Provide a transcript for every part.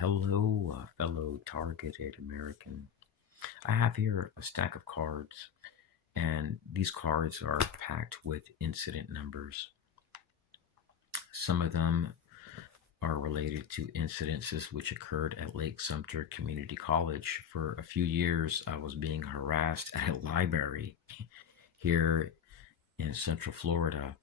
Hello, fellow targeted American. I have here a stack of cards, and these cards are packed with incident numbers. Some of them are related to incidences which occurred at Lake Sumter Community College. For a few years, I was being harassed at a library here in Central Florida.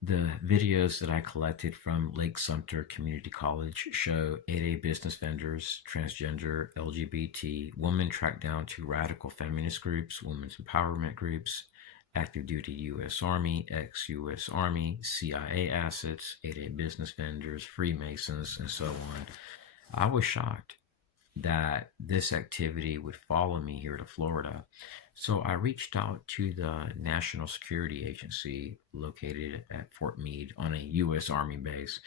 The videos that I collected from Lake Sumter Community College show 8A business vendors, transgender, LGBT, women tracked down to radical feminist groups, women's empowerment groups, active duty U.S. Army, ex U.S. Army, CIA assets, 8A business vendors, Freemasons, and so on. I was shocked that this activity would follow me here to Florida. So I reached out to the National Security Agency located at Fort Meade on a U.S. Army base,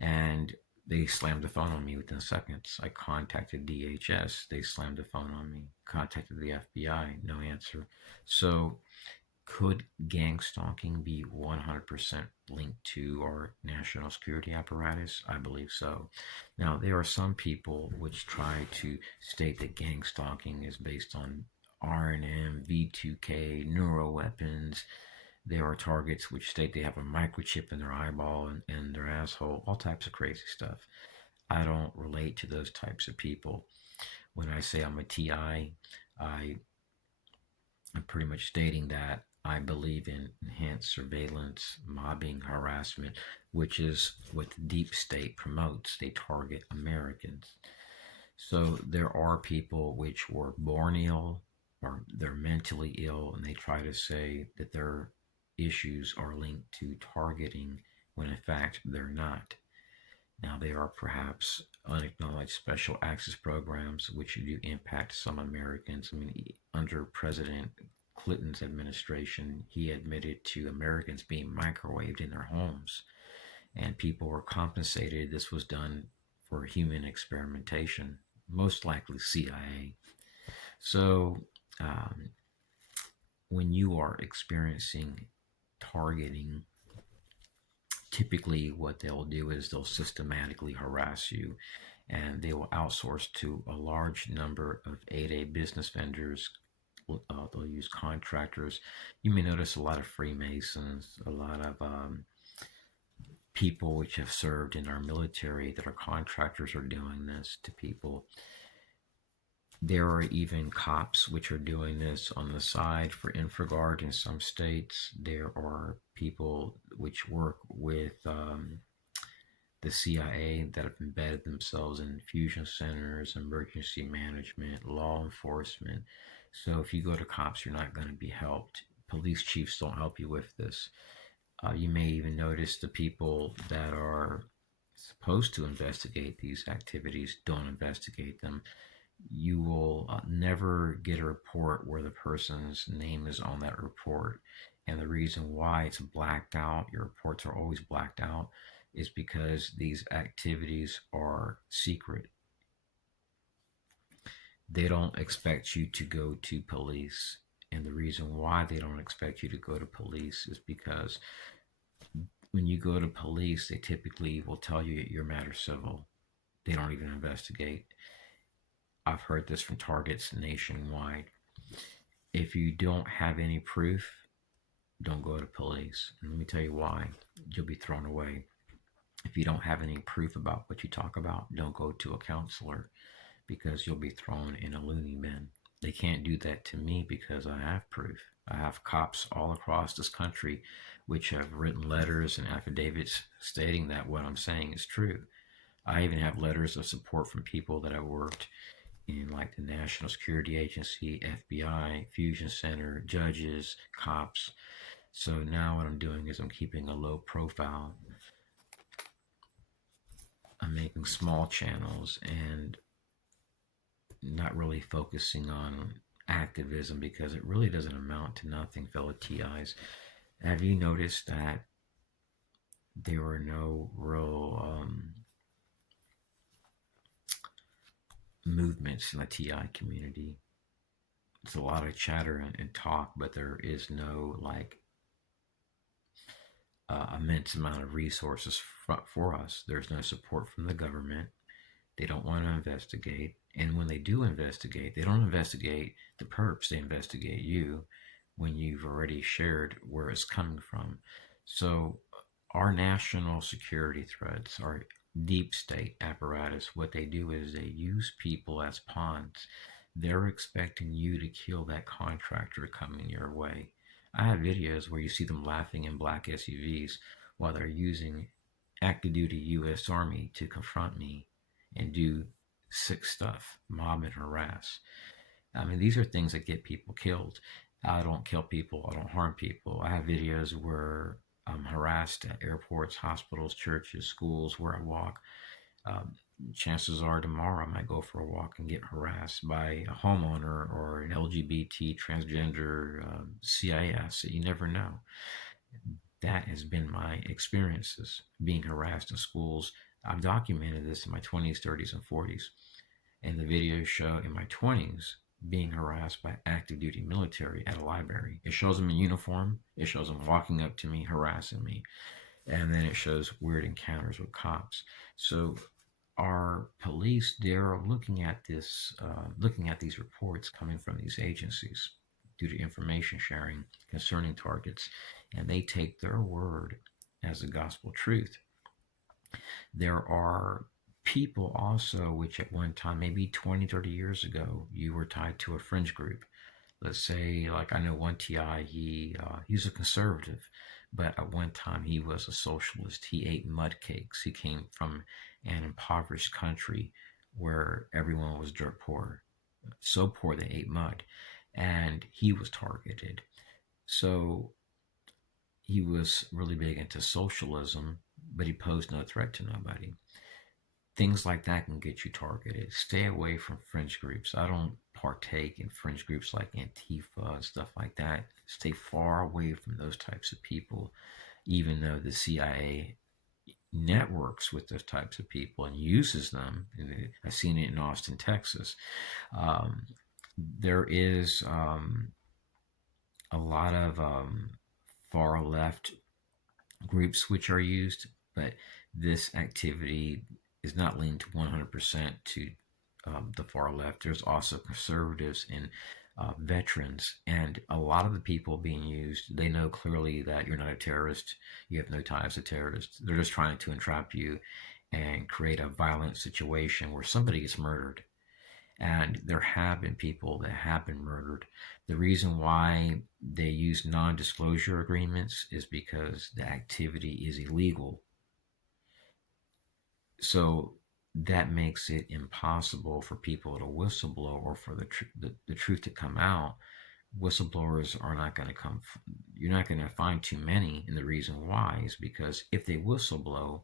and they slammed the phone on me within seconds. I contacted DHS, they slammed the phone on me. Contacted the FBI, no answer. So could gang stalking be 100% linked to our national security apparatus? I believe so. Now, there are some people which try to state that gang stalking is based on R&M, V2K, neuroweapons. There are targets which state they have a microchip in their eyeball and their asshole, all types of crazy stuff. I don't relate to those types of people. When I say I'm a TI, I'm pretty much stating that I believe in enhanced surveillance, mobbing, harassment, which is what the deep state promotes. They target Americans. So there are people which were born ill or they're mentally ill and they try to say that their issues are linked to targeting when in fact they're not. Now, there are perhaps unacknowledged special access programs which do impact some Americans. I mean, under President Clinton's administration, he admitted to Americans being microwaved in their homes, and people were compensated. This was done for human experimentation, most likely CIA. So, um, when you are experiencing targeting, typically what they'll do is they'll systematically harass you and they will outsource to a large number of 8A business vendors. They'll use contractors. You may notice a lot of Freemasons, a lot of people which have served in our military that are contractors are doing this to people. There are even cops which are doing this on the side for InfraGard in some states. There are people which work with the CIA that have embedded themselves in fusion centers, emergency management, law enforcement. So if you go to cops, you're not going to be helped. Police chiefs don't help you with this. You may even notice the people that are supposed to investigate these activities don't investigate them. You will never get a report where the person's name is on that report. And the reason why it's blacked out, your reports are always blacked out, is because these activities are secret. They don't expect you to go to police. And the reason why they don't expect you to go to police is because when you go to police, they typically will tell you your matter civil. They don't even investigate. I've heard this from targets nationwide. If you don't have any proof, don't go to police. And let me tell you why. You'll be thrown away. If you don't have any proof about what you talk about, don't go to a counselor because you'll be thrown in a loony bin. They can't do that to me because I have proof. I have cops all across this country which have written letters and affidavits stating that what I'm saying is true. I even have letters of support from people that I worked in, like the National Security Agency, FBI, Fusion Center, judges, cops. So now what I'm doing is I'm keeping a low profile. I'm making small channels and not really focusing on activism because it really doesn't amount to nothing, fellow TIs. Have you noticed that there are no real movements in the TI community? It's a lot of chatter and talk, but there is no like immense amount of resources for us. There's no support from the government. They don't want to investigate. And when they do investigate, they don't investigate the perps, they investigate you when you've already shared where it's coming from. So, our national security threats, our deep state apparatus, what they do is they use people as pawns. They're expecting you to kill that contractor coming your way. I have videos where you see them laughing in black SUVs while they're using active duty U.S. Army to confront me and do sick stuff, mob and harass. I mean, these are things that get people killed. I don't kill people, I don't harm people. I have videos where I'm harassed at airports, hospitals, churches, schools, where I walk. Um, Chances are tomorrow I might go for a walk and get harassed by a homeowner or an LGBT, transgender CIS. You never know. That has been my experiences being harassed in schools. I've documented this in my 20s, 30s, and 40s. And the videos show in my 20s being harassed by active duty military at a library. It shows them in uniform, it shows them walking up to me, harassing me, and then it shows weird encounters with cops. So our police, they're looking at this, looking at these reports coming from these agencies due to information sharing concerning targets, and they take their word as the gospel truth. There are people also which at one time, maybe 20, 30 years ago, you were tied to a fringe group. Let's say, like I know one TI, he's a conservative, but at one time he was a socialist. He ate mud cakes. He came from an impoverished country where everyone was dirt poor, so poor they ate mud, and he was targeted. So he was really big into socialism, but he posed no threat to nobody. Things like that can get you targeted. Stay away from fringe groups. I don't partake in fringe groups like Antifa and stuff like that. Stay far away from those types of people, even though the CIA networks with those types of people and uses them. I've seen it in Austin, Texas. Um, there is a lot of far left groups which are used, but this activity is not linked 100% to the far left. There's also conservatives and veterans, and a lot of the people being used, they know clearly that you're not a terrorist, you have no ties to terrorists. They're just trying to entrap you and create a violent situation where somebody gets murdered. And there have been people that have been murdered. The reason why they use non disclosure agreements is because the activity is illegal. So that makes it impossible for people to whistleblow or for the truth to come out. Whistleblowers are not going to come, you're not going to find too many. And the reason why is because if they whistleblow,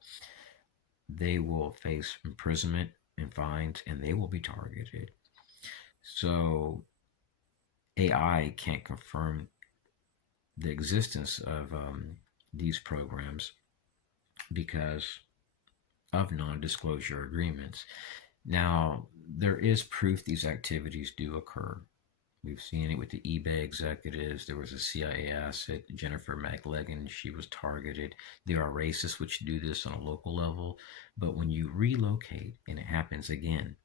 they will face imprisonment and fines and they will be targeted. So AI can't confirm the existence of these programs because of non disclosure agreements. Now, there is proof these activities do occur. We've seen it with the eBay executives. There was a CIA asset, Jennifer McLegan. She was targeted. There are racists which do this on a local level. But when you relocate, and it happens again,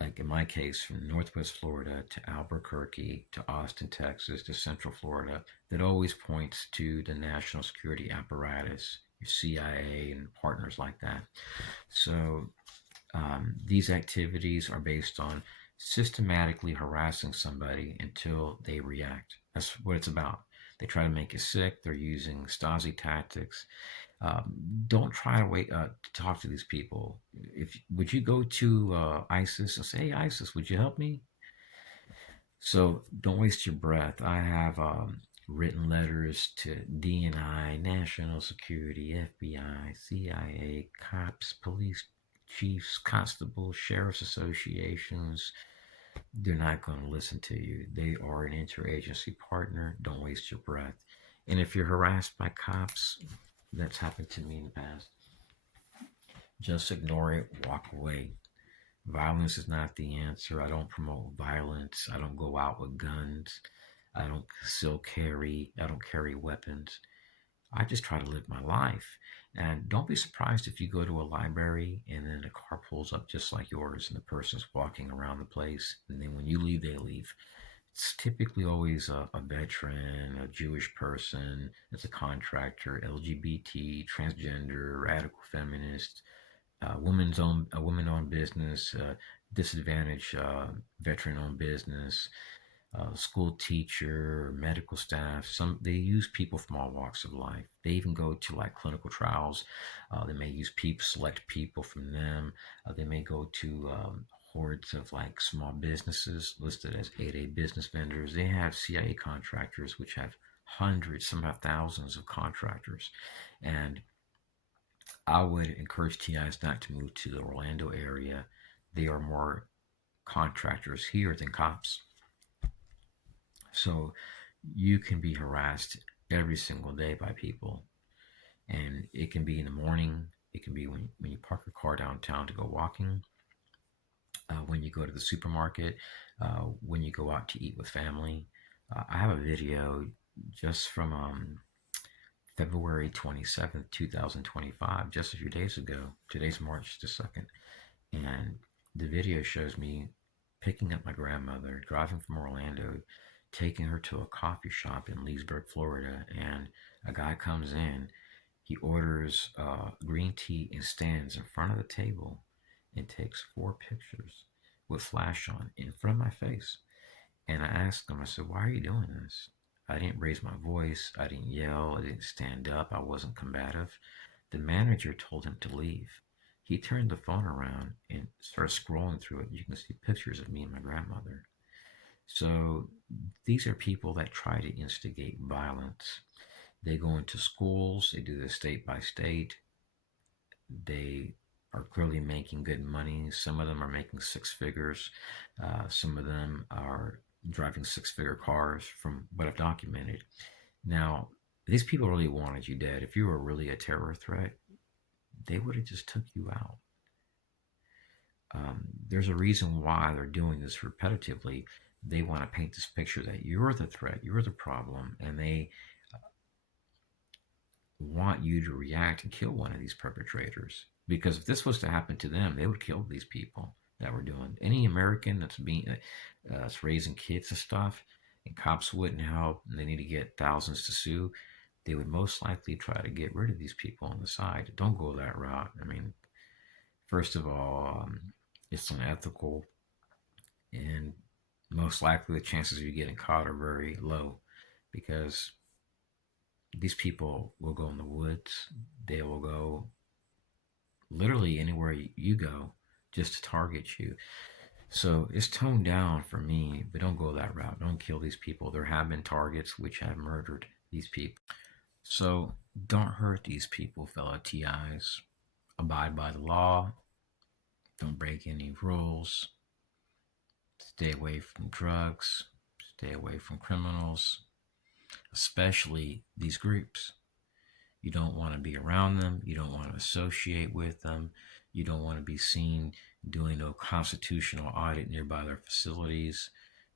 like in my case, from Northwest Florida to Albuquerque to Austin, Texas to Central Florida, that always points to the national security apparatus, your CIA and partners like that. So these activities are based on systematically harassing somebody until they react. That's what it's about. They try to make you sick. They're using stasi tactics. Don't try to wait to talk to these people. If would you go to ISIS and say, "Hey, ISIS, would you help me?" So don't waste your breath. I have written letters to DNI, National Security, FBI, CIA, cops, police chiefs, constables, sheriffs associations. They're not going to listen to you. They are an interagency partner. Don't waste your breath. And if you're harassed by cops, that's happened to me in the past. Just ignore it, walk away. Violence is not the answer. I don't promote violence. I don't go out with guns. I don't still carry, I don't carry weapons. I just try to live my life. And don't be surprised if you go to a library and then a car pulls up just like yours and the person's walking around the place. And then when you leave, they leave. It's typically always a veteran, a Jewish person, it's a contractor, LGBT, transgender, radical feminist, a woman-owned business, disadvantaged veteran-owned business, school teacher, medical staff. Some they use people from all walks of life. They even go to like clinical trials. They may use people, select people from them. They may go to hordes of like small businesses listed as 8A business vendors. They have CIA contractors, which have hundreds, some have thousands of contractors, and I would encourage TIs not to move to the Orlando area. They are more contractors here than cops. So you can be harassed every single day by people. And it can be in the morning, it can be when you park your car downtown to go walking, when you go to the supermarket, when you go out to eat with family. I have a video just from February 27th, 2025, just a few days ago. Today's March the 2nd. And the video shows me picking up my grandmother, driving from Orlando, taking her to a coffee shop in Leesburg, Florida. And a guy comes in, he orders green tea and stands in front of the table and takes 4 pictures with flash on in front of my face. And I asked him, I said, why are you doing this? I didn't raise my voice. I didn't yell. I didn't stand up. I wasn't combative. The manager told him to leave. He turned the phone around and started scrolling through it. You can see pictures of me and my grandmother. So these are people that try to instigate violence. They go into schools, they do this state by state. They are clearly making good money. Some of them are making 6 figures. Some of them are driving 6 figure cars from what I've documented. Now, these people really wanted you dead. If you were really a terror threat, they would have just took you out. There's a reason why they're doing this repetitively. They want to paint this picture that you're the threat, you're the problem, and they want you to react and kill one of these perpetrators. Because if this was to happen to them, they would kill these people that were doing. Any American that's raising kids and stuff, and cops wouldn't help, and they need to get thousands to sue, they would most likely try to get rid of these people on the side. Don't go that route. I mean, first of all, it's unethical, and most likely the chances of you getting caught are very low because these people will go in the woods. They will go literally anywhere you go just to target you. So it's toned down for me, but don't go that route. Don't kill these people. There have been targets which have murdered these people. So don't hurt these people, fellow TIs. Abide by the law. Don't break any rules. Stay away from drugs. Stay away from criminals, especially these groups. You don't want to be around them. You don't want to associate with them. You don't want to be seen doing no constitutional audit nearby their facilities.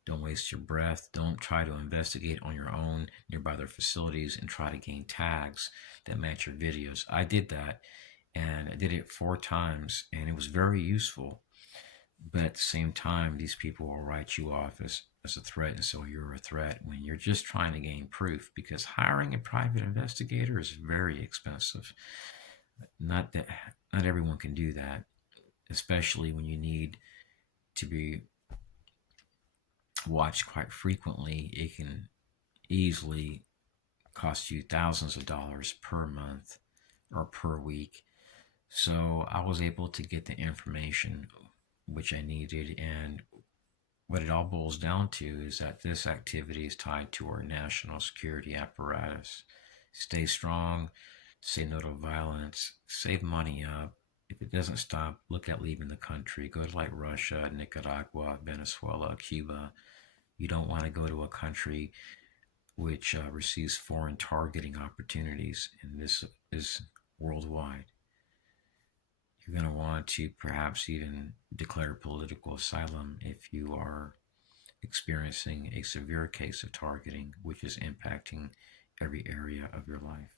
Don't waste your breath. Don't try to investigate on your own nearby their facilities and try to gain tags that match your videos. I did that and I did it 4 times and it was very useful. But at the same time, these people will write you off as a threat, and so you're a threat when you're just trying to gain proof because hiring a private investigator is very expensive. Not that not everyone can do that, especially when you need to be watched quite frequently. It can easily cost you thousands of dollars per month or per week. So I was able to get the information which I needed, and what it all boils down to is that this activity is tied to our national security apparatus. Stay strong, say no to violence, save money up. If it doesn't stop, look at leaving the country. Go to like Russia, Nicaragua, Venezuela, Cuba. You don't want to go to a country which receives foreign targeting opportunities, and this is worldwide. You're going to want to perhaps even declare political asylum if you are experiencing a severe case of targeting, which is impacting every area of your life.